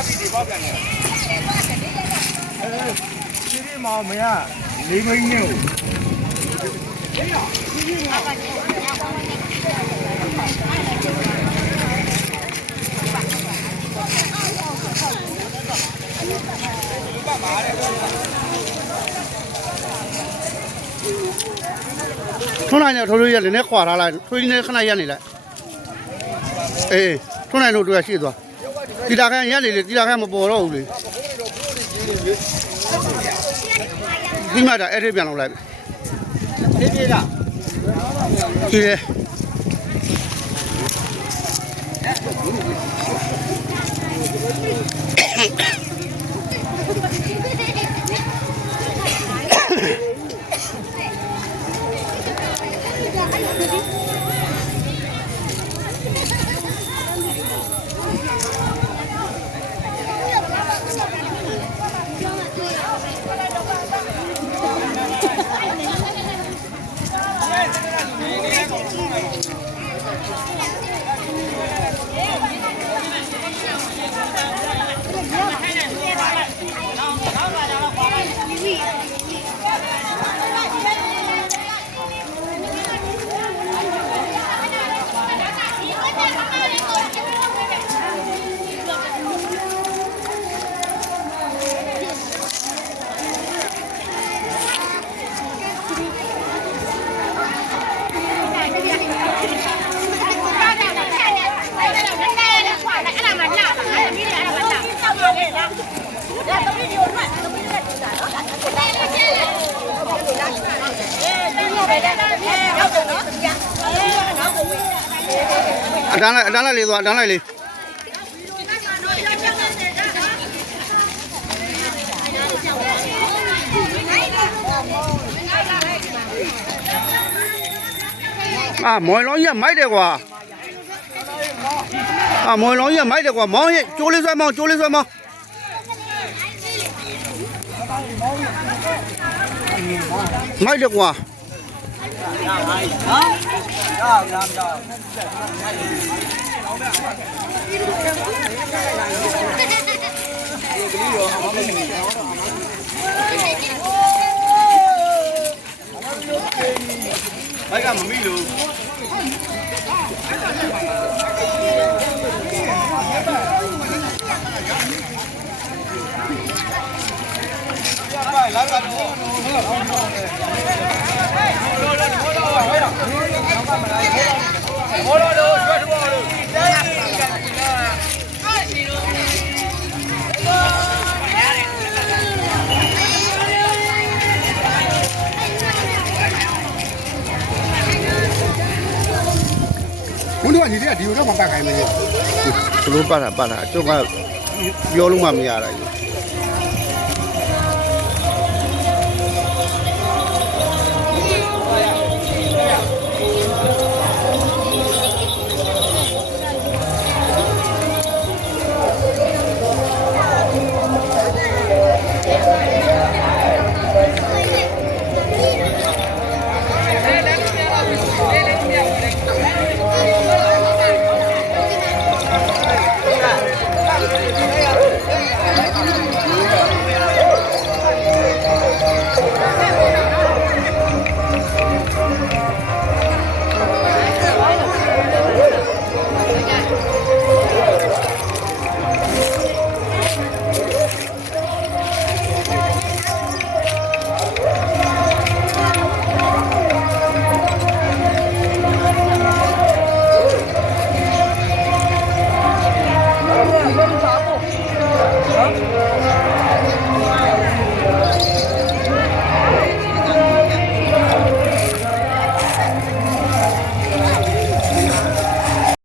ဒီမောင်မရလေးမင်းနဲ့ထုံးနိုင်တယ်ထိုးလို့ရတယ်နဲ့ခွာထားလိုက်ထွေးနေခဏရက်နေလိုက်အေးထုံးနိုင်လို့တွေ့ရှိသွားတီတာခန့်ရက်နေလေတီတာခန့်မပေါ်တော့ဘူးလေဒီမှာဒါအဲ့ဒီပြန်လောက်လိုက်ပြီပြေးလားပြေးအတန်းလိုက်လေးသွားအတန်းလိုက်လေးမွန်လုံးကြီးမိုက်တယ်ကွာမွန်လုံးကြီးမိုက်တယ်ကွာမောင်းရဲ့ကျိုးလေးဆွဲမောင်းမိုက်တယ်ကွာဘိုက်ကမမိလို့ဘုန်းတော်ညီတွေကဒီလိုတော့မပတ်ခိုင်းဘူးဘလို့ပတ်တာကျုပ်ကပြောလို့မှမရတာကြီး